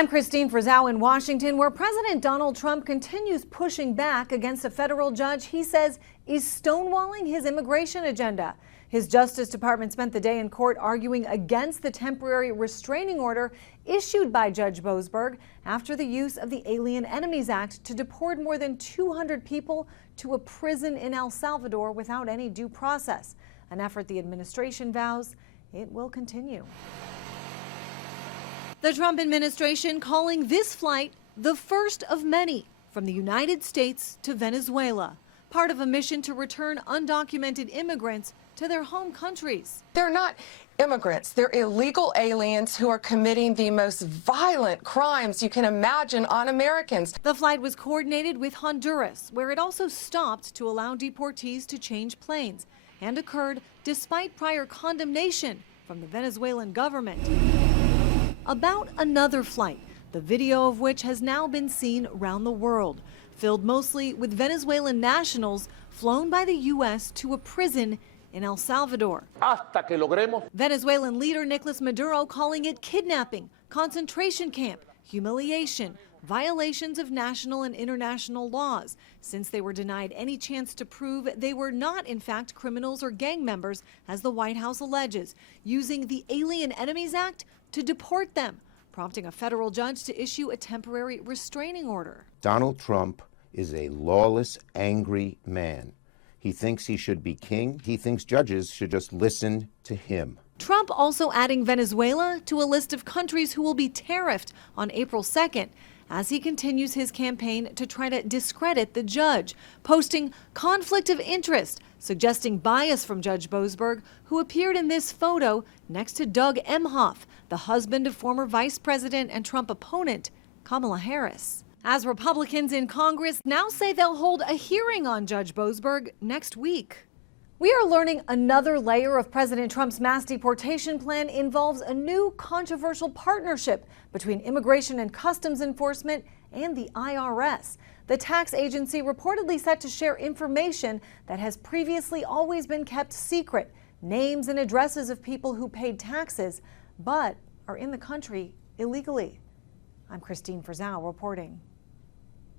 I'm Christine Frizzau in Washington, where President Donald Trump continues pushing back against a federal judge he says is stonewalling his immigration agenda. His Justice Department spent the day in court arguing against the temporary restraining order issued by Judge Boasberg after the use of the Alien Enemies Act to deport more than 200 people to a prison in El Salvador without any due process, an effort the administration vows it will continue. The Trump administration calling this flight the first of many from the United States to Venezuela, part of a mission to return undocumented immigrants to their home countries. They're not immigrants. They're illegal aliens who are committing the most violent crimes you can imagine on Americans. The flight was coordinated with Honduras, where it also stopped to allow deportees to change planes, and occurred despite prior condemnation from the Venezuelan government. About another flight, the video of which has now been seen around the world, filled mostly with Venezuelan nationals flown by the U.S. to a prison in El Salvador. Hasta que logremos. Venezuelan leader Nicolas Maduro calling it kidnapping, concentration camp, humiliation, violations of national and international laws, since they were denied any chance to prove they were not in fact criminals or gang members, as the White House alleges, using the Alien Enemies Act to deport them, prompting a federal judge to issue a temporary restraining order. Donald Trump is a lawless, angry man. He thinks he should be king. He thinks judges should just listen to him. Trump also adding Venezuela to a list of countries who will be tariffed on April 2nd, as he continues his campaign to try to discredit the judge, posting conflict of interest, suggesting bias from Judge Boasberg, who appeared in this photo next to Doug Emhoff, the husband of former Vice President and Trump opponent Kamala Harris. As Republicans in Congress now say they'll hold a hearing on Judge Boasberg next week. We are learning another layer of President Trump's mass deportation plan involves a new controversial partnership between Immigration and Customs Enforcement and the IRS. The tax agency reportedly set to share information that has previously always been kept secret, names and addresses of people who paid taxes but are in the country illegally. I'm Christine Frizzau reporting.